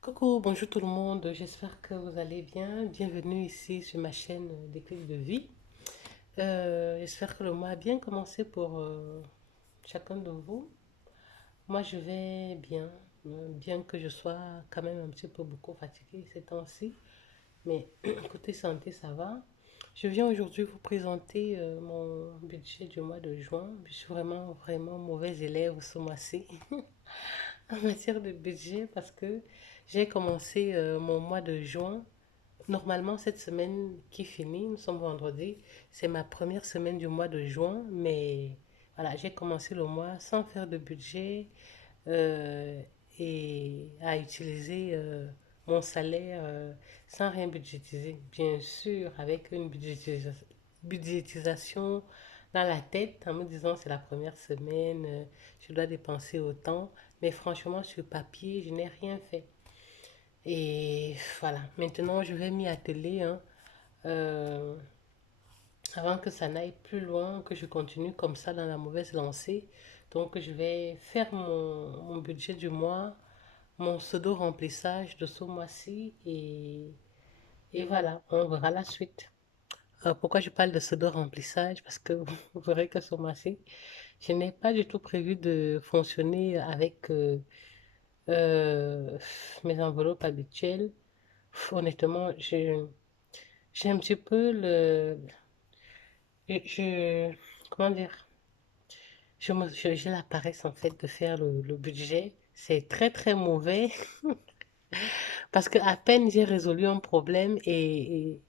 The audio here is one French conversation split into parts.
Coucou, bonjour tout le monde, j'espère que vous allez bien. Bienvenue ici sur ma chaîne Déclic de vie. J'espère que le mois a bien commencé pour chacun de vous. Moi, je vais bien, bien que je sois quand même un petit peu beaucoup fatiguée ces temps-ci. Mais côté santé, ça va. Je viens aujourd'hui vous présenter mon budget du mois de juin. Je suis vraiment mauvais élève ce mois-ci en matière de budget parce que j'ai commencé mon mois de juin. Normalement, cette semaine qui finit, nous sommes vendredi, c'est ma première semaine du mois de juin, mais voilà, j'ai commencé le mois sans faire de budget euh, et à utiliser mon salaire sans rien budgétiser. Bien sûr, avec une budgétisation dans la tête en me disant c'est la première semaine, je dois dépenser autant, mais franchement, sur papier, je n'ai rien fait. Et voilà, maintenant je vais m'y atteler, hein, euh, avant que ça n'aille plus loin, que je continue comme ça dans la mauvaise lancée. Donc je vais faire mon budget du mois, mon pseudo remplissage de ce mois-ci et voilà, on verra la suite. Pourquoi je parle de pseudo remplissage? Parce que vous verrez que ce mois-ci, je n'ai pas du tout prévu de fonctionner avec euh, mes enveloppes habituelles. Honnêtement, j'ai un petit peu comment dire, j'ai la paresse en fait de faire le budget. C'est très mauvais parce que à peine j'ai résolu un problème et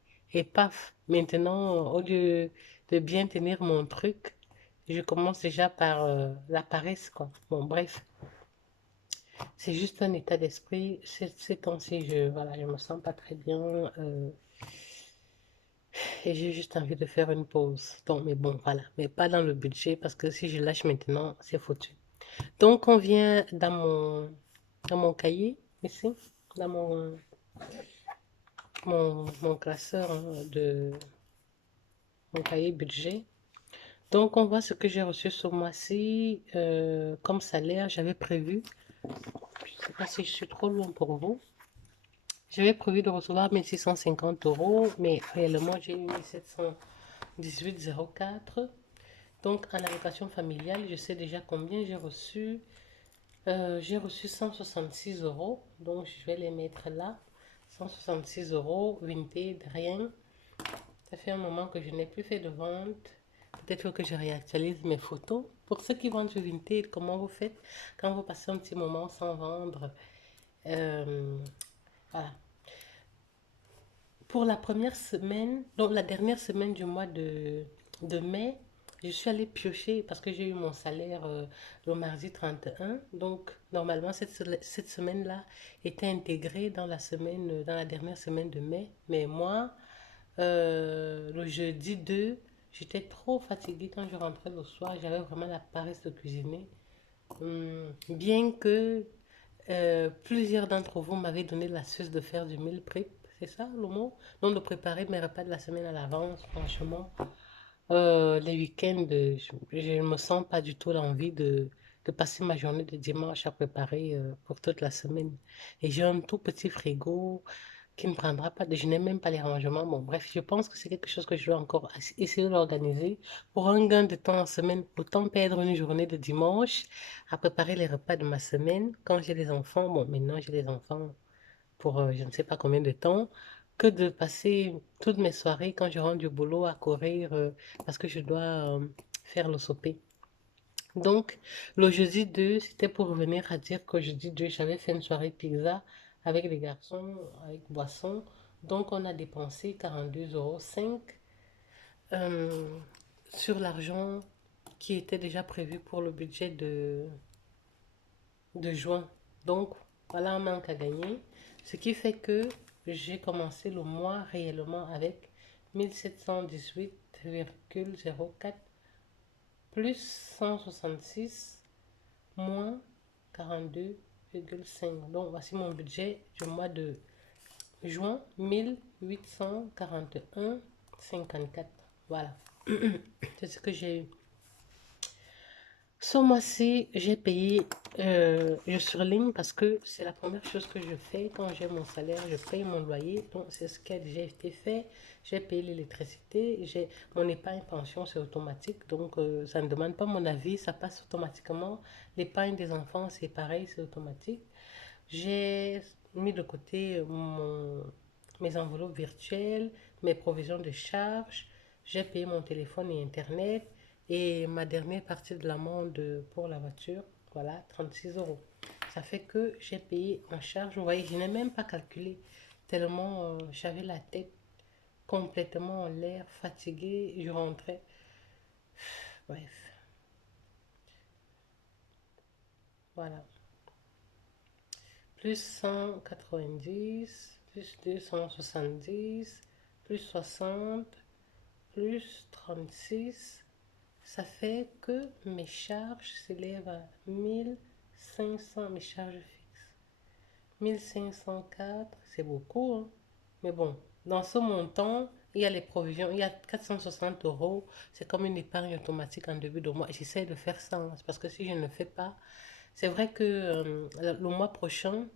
paf, maintenant, au lieu de bien tenir mon truc, je commence déjà par la paresse, quoi. Bon, bref, c'est juste un état d'esprit. Ces temps-ci, voilà, je me sens pas très bien. Et j'ai juste envie de faire une pause. Donc, mais bon, voilà. Mais pas dans le budget parce que si je lâche maintenant, c'est foutu. Donc, on vient dans mon cahier, ici, dans mon classeur hein, mon cahier budget. Donc, on voit ce que j'ai reçu ce mois-ci comme salaire. J'avais prévu, je ne sais pas si je suis trop loin pour vous. J'avais prévu de recevoir 1650 euros, mais réellement, j'ai eu 1718,04. Donc, en allocation familiale, je sais déjà combien j'ai reçu. J'ai reçu 166 euros, donc je vais les mettre là. 166 euros, Vinted, rien. Ça fait un moment que je n'ai plus fait de vente. Peut-être que je réactualise mes photos. Pour ceux qui vendent sur Vinted, comment vous faites quand vous passez un petit moment sans vendre? Euh, voilà. Pour la première semaine, donc la dernière semaine du mois de mai, je suis allée piocher parce que j'ai eu mon salaire le mardi 31. Donc, normalement, cette semaine-là était intégrée dans la semaine, dans la dernière semaine de mai. Mais moi, le jeudi 2, j'étais trop fatiguée quand je rentrais le soir. J'avais vraiment la paresse de cuisiner. Bien que plusieurs d'entre vous m'avaient donné l'astuce de faire du meal prep, c'est ça le mot? Donc de préparer mes repas de la semaine à l'avance, franchement. Les week-ends, je ne me sens pas du tout l'envie de passer ma journée de dimanche à préparer pour toute la semaine. Et j'ai un tout petit frigo qui ne prendra pas de... Je n'ai même pas les rangements. Bon, bref, je pense que c'est quelque chose que je dois encore essayer d'organiser. Pour un gain de temps en semaine, autant perdre une journée de dimanche à préparer les repas de ma semaine quand j'ai les enfants. Bon, maintenant j'ai les enfants pour je ne sais pas combien de temps, que de passer toutes mes soirées quand je rentre du boulot à courir parce que je dois faire le souper. Donc, le jeudi 2, c'était pour revenir à dire que jeudi 2, j'avais fait une soirée pizza avec les garçons, avec boisson. Donc, on a dépensé 42,05 € sur l'argent qui était déjà prévu pour le budget de juin. Donc, voilà un manque à gagner. Ce qui fait que j'ai commencé le mois réellement avec 1718,04 plus 166 moins 42,5. Donc, voici mon budget du mois de juin, 1841,54. Voilà, c'est ce que j'ai eu. Ce mois-ci, j'ai payé, je surligne parce que c'est la première chose que je fais quand j'ai mon salaire, je paye mon loyer, donc c'est ce qui a déjà été fait. J'ai payé l'électricité, j'ai mon épargne pension, c'est automatique, donc ça ne demande pas mon avis, ça passe automatiquement. L'épargne des enfants, c'est pareil, c'est automatique. J'ai mis de côté mes enveloppes virtuelles, mes provisions de charges. J'ai payé mon téléphone et Internet. Et ma dernière partie de l'amende pour la voiture, voilà, 36 euros. Ça fait que j'ai payé en charge. Vous voyez, je n'ai même pas calculé tellement j'avais la tête complètement en l'air, fatiguée. Je rentrais. Bref, voilà. Plus 190, plus 270, plus 60, plus 36. Ça fait que mes charges s'élèvent à 1500, mes charges fixes. 1504, c'est beaucoup, hein. Mais bon, dans ce montant, il y a les provisions, il y a 460 euros. C'est comme une épargne automatique en début de mois. J'essaie de faire ça, hein. C'est parce que si je ne le fais pas, c'est vrai que le mois prochain,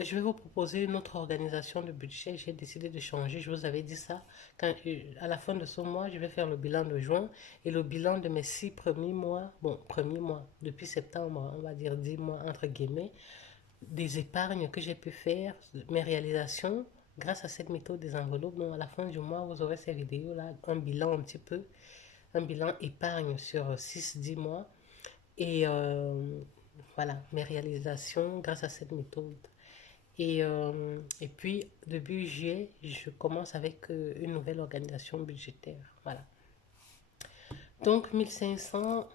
je vais vous proposer une autre organisation de budget. J'ai décidé de changer. Je vous avais dit ça. Quand, à la fin de ce mois, je vais faire le bilan de juin et le bilan de mes 6 premiers mois. Bon, premiers mois, depuis septembre, on va dire 10 mois entre guillemets, des épargnes que j'ai pu faire, mes réalisations grâce à cette méthode des enveloppes. Donc, à la fin du mois, vous aurez ces vidéos-là, un bilan un petit peu, un bilan épargne sur 6 10 mois. Et voilà, mes réalisations grâce à cette méthode. Et puis, début juillet, je commence avec une nouvelle organisation budgétaire. Voilà. Donc, 1500,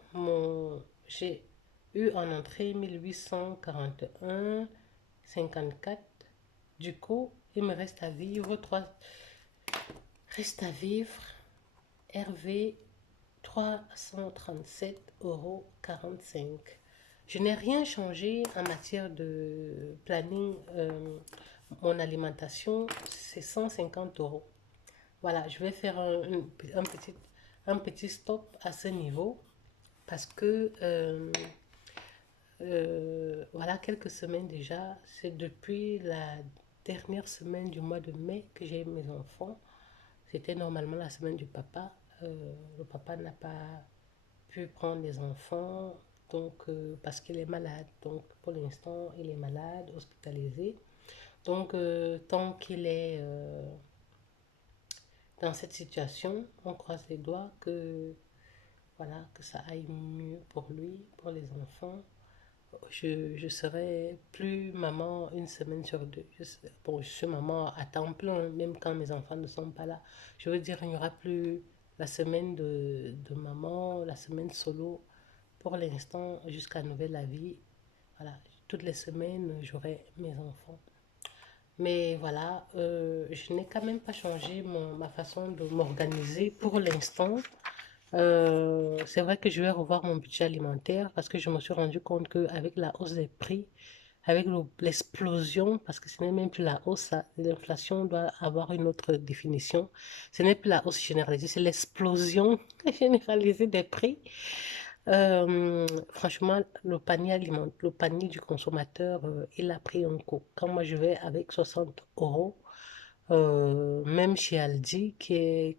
j'ai eu en entrée 1841,54. Du coup, il me reste à vivre reste à vivre Hervé 337,45 €. Je n'ai rien changé en matière de planning. Mon alimentation, c'est 150 euros. Voilà, je vais faire un petit stop à ce niveau parce que voilà quelques semaines déjà, c'est depuis la dernière semaine du mois de mai que j'ai mes enfants. C'était normalement la semaine du papa. Le papa n'a pas pu prendre les enfants donc parce qu'il est malade. Donc pour l'instant, il est malade, hospitalisé. Donc tant qu'il est dans cette situation, on croise les doigts que voilà que ça aille mieux pour lui, pour les enfants. Je serai plus maman une semaine sur deux. Bon, je suis maman à temps plein, même quand mes enfants ne sont pas là. Je veux dire, il n'y aura plus la semaine de maman, la semaine solo. Pour l'instant, jusqu'à nouvel avis, voilà, toutes les semaines, j'aurai mes enfants. Mais voilà, je n'ai quand même pas changé ma façon de m'organiser pour l'instant. C'est vrai que je vais revoir mon budget alimentaire parce que je me suis rendu compte qu'avec la hausse des prix, avec l'explosion, parce que ce n'est même plus la hausse, l'inflation doit avoir une autre définition. Ce n'est plus la hausse généralisée, c'est l'explosion généralisée des prix. Franchement, le panier du consommateur, il a pris un coup. Quand moi je vais avec 60 euros, même chez Aldi, qui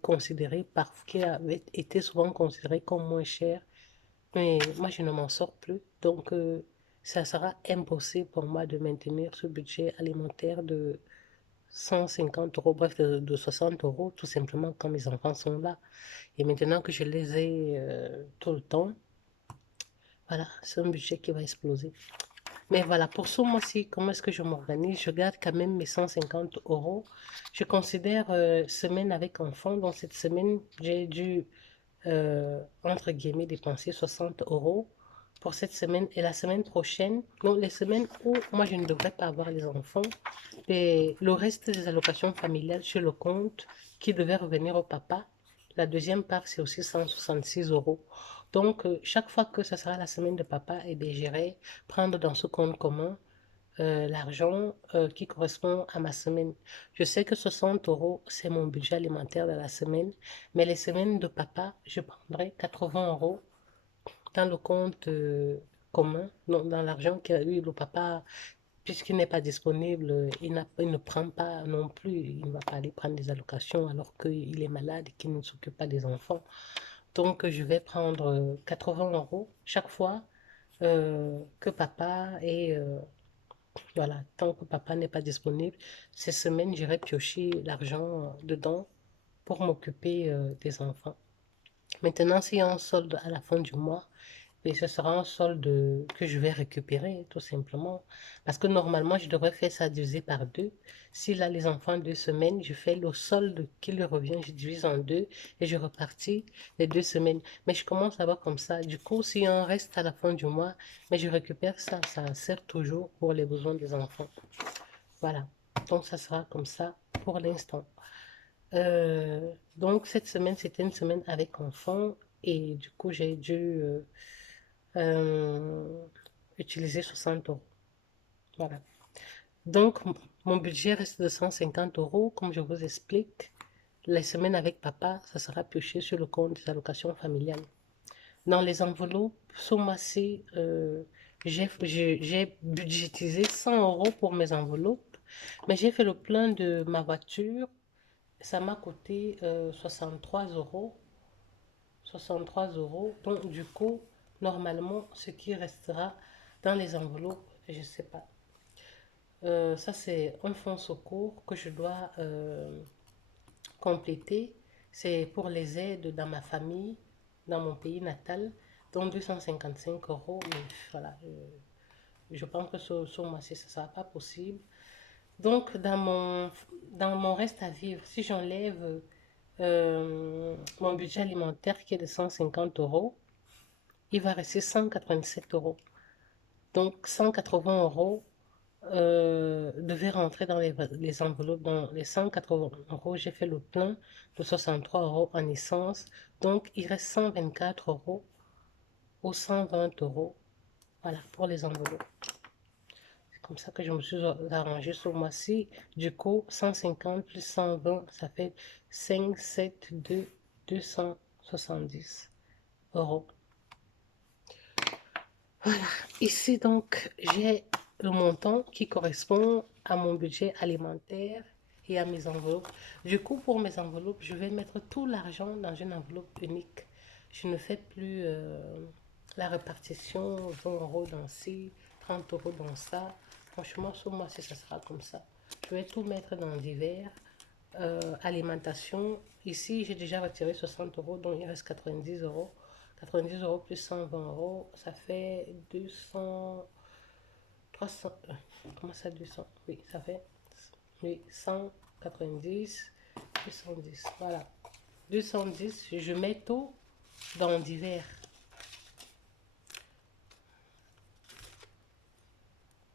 avait été souvent considéré comme moins cher, mais moi je ne m'en sors plus. Donc, ça sera impossible pour moi de maintenir ce budget alimentaire de 150 euros, bref, de 60 euros, tout simplement quand mes enfants sont là. Et maintenant que je les ai tout le temps, voilà, c'est un budget qui va exploser. Mais voilà, pour ce mois-ci, comment est-ce que je m'organise? Je garde quand même mes 150 euros. Je considère semaine avec enfant. Donc, cette semaine, j'ai dû, entre guillemets, dépenser 60 euros pour cette semaine. Et la semaine prochaine, donc les semaines où moi, je ne devrais pas avoir les enfants, le reste des allocations familiales sur le compte qui devait revenir au papa, la deuxième part, c'est aussi 166 euros. Donc, chaque fois que ce sera la semaine de papa, eh bien, j'irai prendre dans ce compte commun l'argent qui correspond à ma semaine. Je sais que 60 euros, c'est mon budget alimentaire de la semaine, mais les semaines de papa, je prendrai 80 euros dans le compte commun, dans l'argent que lui, le papa, puisqu'il n'est pas disponible, il ne prend pas non plus, il ne va pas aller prendre des allocations alors qu'il est malade et qu'il ne s'occupe pas des enfants. Donc, je vais prendre 80 euros chaque fois que papa est, voilà, tant que papa n'est pas disponible, ces semaines, j'irai piocher l'argent dedans pour m'occuper des enfants. Maintenant, s'il y a un solde à la fin du mois, et ce sera un solde que je vais récupérer, tout simplement. Parce que normalement, je devrais faire ça divisé par deux. S'il a les enfants 2 semaines, je fais le solde qui lui revient, je divise en deux et je repartis les 2 semaines. Mais je commence à voir comme ça. Du coup, s'il y a un reste à la fin du mois, mais je récupère ça, ça sert toujours pour les besoins des enfants. Voilà. Donc, ça sera comme ça pour l'instant. Donc, cette semaine, c'était une semaine avec enfants et du coup, j'ai dû euh, utiliser 60 euros. Voilà. Donc, mon budget reste de 150 euros. Comme je vous explique, les semaines avec papa, ça sera pioché sur le compte des allocations familiales. Dans les enveloppes, ce mois-ci, j'ai budgétisé 100 euros pour mes enveloppes, mais j'ai fait le plein de ma voiture. Ça m'a coûté 63 euros. 63 euros. Donc, du coup, normalement, ce qui restera dans les enveloppes, je ne sais pas. Ça, c'est un fonds secours que je dois compléter. C'est pour les aides dans ma famille, dans mon pays natal, donc 255 euros. Mais voilà, je pense que ce mois-ci, ce ne sera pas possible. Donc, dans mon reste à vivre, si j'enlève mon budget alimentaire qui est de 150 euros, il va rester 187 euros. Donc, 180 euros devait rentrer dans les enveloppes. Dans les 180 euros, j'ai fait le plein de 63 euros en essence. Donc, il reste 124 euros ou 120 euros. Voilà, pour les enveloppes. C'est comme ça que je me suis arrangé ce mois-ci. Du coup, 150 plus 120, ça fait 5, 7, 2, 270 euros. Ici, donc, j'ai le montant qui correspond à mon budget alimentaire et à mes enveloppes. Du coup, pour mes enveloppes, je vais mettre tout l'argent dans une enveloppe unique. Je ne fais plus la répartition, 20 euros dans ci, 30 euros dans ça. Franchement, ce mois-ci, ça sera comme ça. Je vais tout mettre dans divers. Alimentation. Ici, j'ai déjà retiré 60 euros, donc il reste 90 euros. 90 euros plus 120 euros, ça fait 200, 300, comment ça 200? Oui, ça fait, oui, 190, 210, voilà. 210, je mets tout dans divers.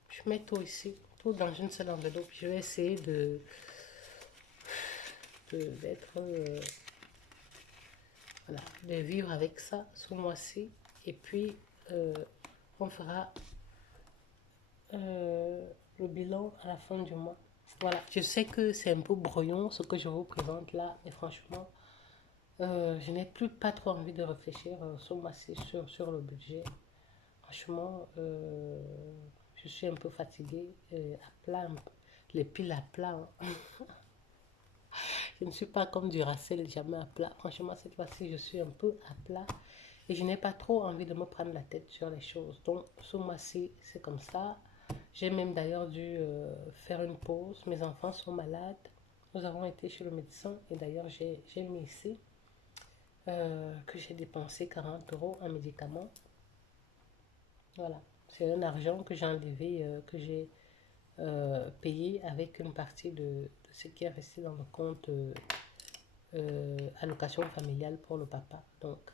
Je mets tout ici, tout dans une seule enveloppe. Je vais essayer d'être, voilà, de vivre avec ça ce mois-ci. Et puis, on fera le bilan à la fin du mois. Voilà, je sais que c'est un peu brouillon ce que je vous présente là, mais franchement, je n'ai plus pas trop envie de réfléchir ce mois-ci sur le budget. Franchement, je suis un peu fatiguée, à plat, les piles à plat, hein. Je ne suis pas comme du Racel, jamais à plat. Franchement, cette fois-ci, je suis un peu à plat et je n'ai pas trop envie de me prendre la tête sur les choses. Donc, ce mois-ci, c'est comme ça. J'ai même d'ailleurs dû faire une pause. Mes enfants sont malades. Nous avons été chez le médecin et d'ailleurs, j'ai mis ici que j'ai dépensé 40 euros en médicaments. Voilà. C'est un argent que j'ai enlevé, que j'ai payé avec une partie de ce qui est resté dans le compte allocation familiale pour le papa. Donc,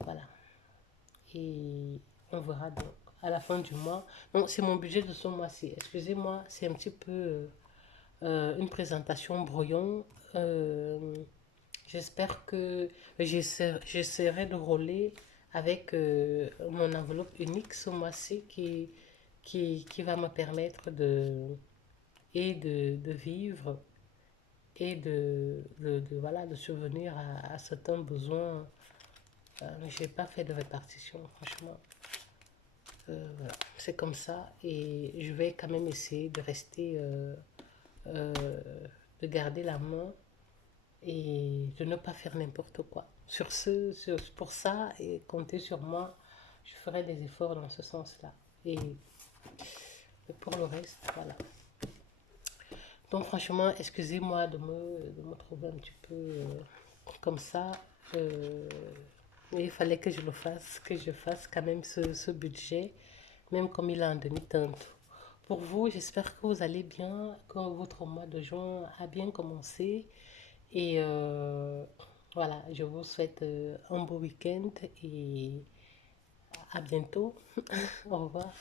voilà. Et on verra donc à la fin du mois. Donc, c'est mon budget de ce mois-ci. Excusez-moi, c'est un petit peu une présentation brouillon. J'espère que j'essaierai de rouler avec mon enveloppe unique ce mois-ci qui va me permettre de vivre et voilà, de subvenir à certains besoins J'ai pas fait de répartition, franchement. Voilà, c'est comme ça et je vais quand même essayer de rester, euh, de garder la main et de ne pas faire n'importe quoi. Pour ça, et compter sur moi, je ferai des efforts dans ce sens-là. Et pour le reste, voilà. Donc franchement, excusez-moi de me trouver un petit peu comme ça. Euh, mais il fallait que je le fasse, que je fasse quand même ce budget, même comme il est en demi-teinte. Pour vous, j'espère que vous allez bien, que votre mois de juin a bien commencé. Et voilà, je vous souhaite un beau week-end et à bientôt. Au revoir.